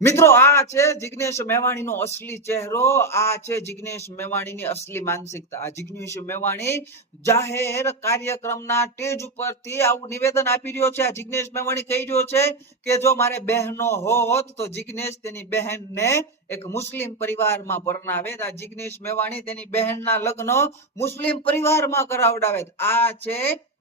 મિત્રો, આ છે જિગ્નેશ મેવાણીનો અસલી ચહેરો, આ છે જિગ્નેશ મેવાણીની અસલી માનસિકતા. આ મેવાણી જાહેર કાર્યક્રમના સ્ટેજ ઉપરથી આવું નિવેદન આપી રહ્યો છે. આ જિગ્નેશ મેવાણી કહી રહ્યો છે કે જો મારે બહેનો હોત તો જિગ્નેશ તેની બહેનને એક મુસ્લિમ પરિવારમાં પરણાવે આ જિગ્નેશ મેવાણી તેની બહેનના લગ્ન મુસ્લિમ પરિવારમાં કરાવડાવે આ છે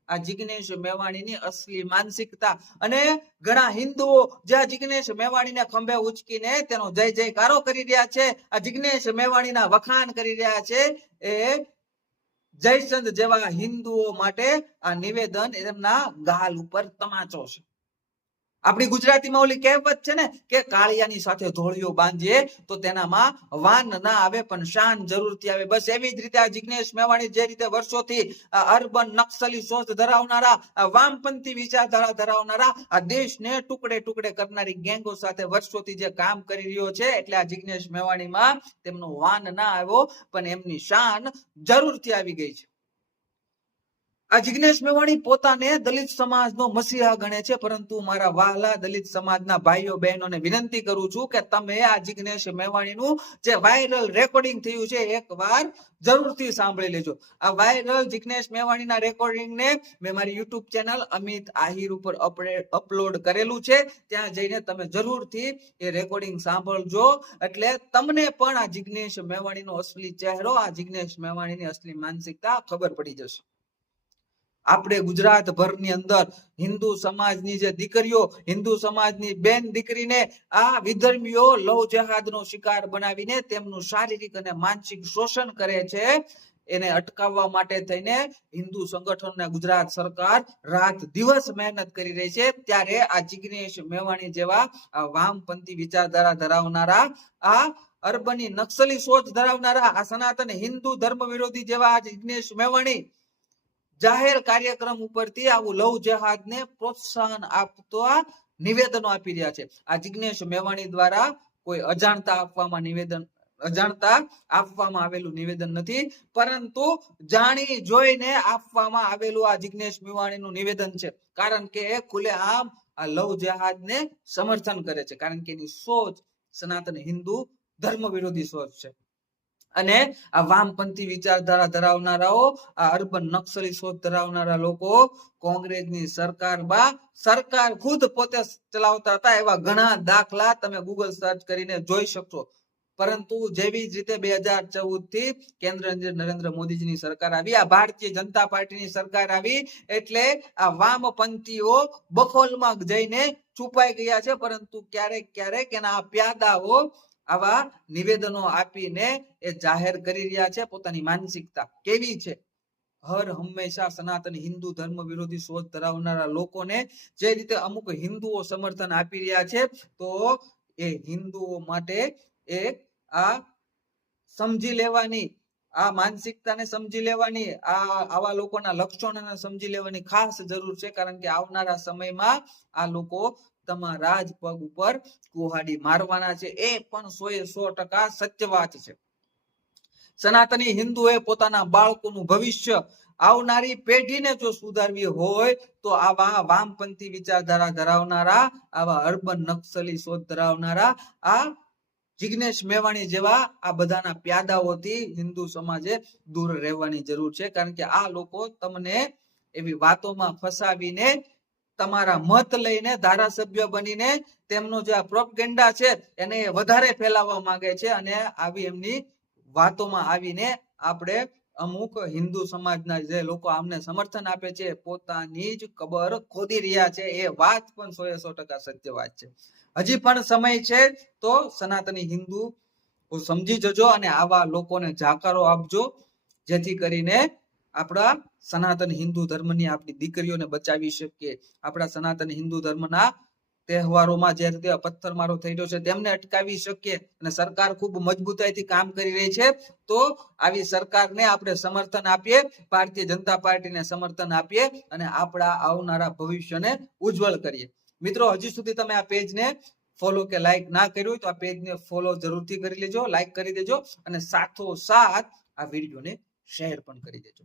આ જિગ્નેશ મેવાણીની અસલી માનસિકતા અને ઘણા હિન્દુઓ જે આ જિગ્નેશ મેવાણીને ખંભે ઉચકીને તેનો જય જયકારો કરી રહ્યા છે, આ જિગ્નેશ મેવાણીના વખાણ કરી રહ્યા છે, એ જયચંદ જેવા હિન્દુઓ માટે આ નિવેદન એમના ગાલ ઉપર તમાચો છે. આપણી ગુજરાતીમાં ઓલી કહેવત છે ને કે કાળિયાની સાથે ધોળિયો બાંધીએ તો તેનામાં વાન ના આવે પણ શાન જરૂરથી આવે. બસ એવી જ રીતે આ જિગ્નેશ મેવાણી જે રીતે વર્ષોથી અર્બન નક્સલી સોચ ધરાવનારા વામપંથી વિચારધારા ધરાવનારા, આ દેશને ટુકડે ટુકડે કરનારી ગેંગો સાથે વર્ષોથી જે કામ કરી રહ્યો છે એટલે આ જિગ્નેશ મેવાણીમાં તેમનો વાન ના આવ્યો, પણ એમની શાન જરૂરથી આવી ગઈ છે. આ જિગ્નેશ મેવાણી પોતાને દલિત સમાજનો મસીહા ગણે છે, પરંતુ મારા વાલા દલિત સમાજના ભાઈઓ, બહેનોને વિનંતી કરું છું કે તમે આ જિગ્નેશ મેવાણીનું જે વાયરલ રેકોર્ડિંગ થયું છે, એકવાર જરૂરથી સાંભળી લેજો. આ વાયરલ જિગ્નેશ મેવાણીના રેકોર્ડિંગને મેં મારી યુટ્યુબ ચેનલ અમિત આહિર ઉપર અપલોડ કરેલું છે. ત્યાં જઈને તમે જરૂરથી એ રેકોર્ડિંગ સાંભળજો. એટલે તમને પણ આ જિગ્નેશ મેવાણીનો અસલી ચહેરો, આ જિગ્નેશ મેવાણીની અસલી માનસિકતા ખબર પડી જશે. આપણે ગુજરાત ભરની અંદર હિન્દુ સમાજની જે દીકરીઓ, હિન્દુ સમાજની બેન દીકરીને આ વિધર્મીઓ લવ જહાદનો શિકાર બનાવીને તેમનું શારીરિક અને માનસિક શોષણ કરે છે, એને અટકાવવા માટે થઈને હિન્દુ સંગઠનને ગુજરાત સરકાર રાત દિવસ મહેનત કરી રહી છે. ત્યારે આ જિગ્નેશ મેવાણી જેવા વામપંથી વિચારધારા ધરાવનારા, આ અર્બની નક્સલી સોચ ધરાવનારા, આ સનાતન હિન્દુ ધર્મ વિરોધી જેવા જિગ્નેશ મેવાણી જાહેર કાર્યક્રમ ઉપરથી આવું લવ જહાજને પ્રોત્સાહન આપતા નિવેદનો આપી રહ્યા છે. આ જિજ્ઞેશ મેવાણી દ્વારા કોઈ અજાણતા આપવામાં નિવેદન, અજાણતા આપવામાં આવેલું નિવેદન નથી, પરંતુ જાણી જોઈને આપવામાં આવેલું આ જિગ્નેશ મેવાણીનું નિવેદન છે. કારણ કે એ ખુલ્લેઆમ આ લવ જહાજને સમર્થન કરે છે. કારણ કે એની સોચ સનાતન હિન્દુ ધર્મ વિરોધી સોચ છે. અને આ વામપંથી વિચારધારા ધરાવનારાઓ, આ અર્બન નક્સલી શોધ ધરાવનારા લોકો કોંગ્રેસની સરકારમાં સરકાર ખુદ પોતે ચલાવતા હતા એવા ઘણા દાખલા તમે ગૂગલ સર્ચ કરીને જોઈ શકશો. પરંતુ જેવી જ રીતે બે હજાર ચૌદથી કેન્દ્ર નરેન્દ્ર મોદીજીની સરકાર આવી, આ ભારતીય જનતા પાર્ટીની સરકાર આવી, એટલે આ વામપંથીઓ બખોલમાં જઈને છુપાઈ ગયા છે, પરંતુ ક્યારેક ક્યારેક એના પ્યાદાઓ આવા નિવેદનો આપીને એ જાહેર કરી રહ્યા છે પોતાની માનસિકતા. કેવી છે? હર હંમેશા સનાતન હિન્દુ ધર્મ વિરોધી સોચ ધરાવનારા લોકોને જે રીતે અમુક હિન્દુઓ સમર્થન આપી રહ્યા છે, તો એ હિન્દુઓ માટે એ આ સમજી લેવાની, આ માનસિકતાને સમજી લેવાની, આ આવા લોકોના લક્ષણોને સમજી લેવાની ખાસ જરૂર છે, કારણ કે આવનારા સમયમાં આ લોકો તમારા જ પગ ઉપર કુહાડી મારવાના છે. એ પણ સો એ સો ટકા સત્ય વાત છે. સનાતની હિન્દુએ પોતાના બાળકોનું ભવિષ્ય આવનારી પેઢીને જો સુધારવી હોય તો આવા વામપંથી વિચારધારા ધરાવનારા, આવા અર્બન નક્સલી શોધ ધરાવનારા, આ જિગ્નેશ મેવાણી જેવા આ બધાના પ્યાદાઓથી હિન્દુ સમાજે દૂર રહેવાની જરૂર છે. કારણ કે આ લોકો તમને એવી વાતોમાં ફસાવીને તમારા મત લઈને ધારાસભ્ય બનીને તેમનો જે આ પ્રોપગેન્ડા છે એને વધારે ફેલાવવા માંગે છે અને આવી એમની વાતોમાં આવીને આપણે અમુક હિન્દુ સમાજના જે લોકો આમને સમર્થન આપે છે, પોતાની જ કબર ખોદી રહ્યા છે, એ વાત પણ સો એ સો ટકા સત્ય વાત છે. હજી પણ સમય છે તો સનાતની હિન્દુ સમજી જજો અને આવા લોકોને જાકારો આપજો, જેથી કરીને આપણા સનાતન હિન્દુ ધર્મની આપણી દીકરીઓને બચાવી શકીએ. આપણા સનાતન હિન્દુ ધર્મના તહેવારોમાં જે રીતે પથ્થરમારો થઈ રહ્યો છે, તેમને અટકાવી શકીએ અને સરકાર ખૂબ મજબૂતાઈથી કામ કરી રહી છે, તો આવી સરકારને આપણે સમર્થન આપીએ, ભારતીય જનતા પાર્ટીને સમર્થન આપીએ અને આપણા આવનારા ભવિષ્યને ઉજ્જવળ કરીએ. મિત્રો, હજી સુધી તમે આ પેજને ફોલો કે લાઈક ના કર્યું હોય તો આ પેજને ફોલો જરૂરથી કરી લેજો લાઈક કરી દેજો અને સાથોસાથ આ વિડીયોને શેર પણ કરી દેજો.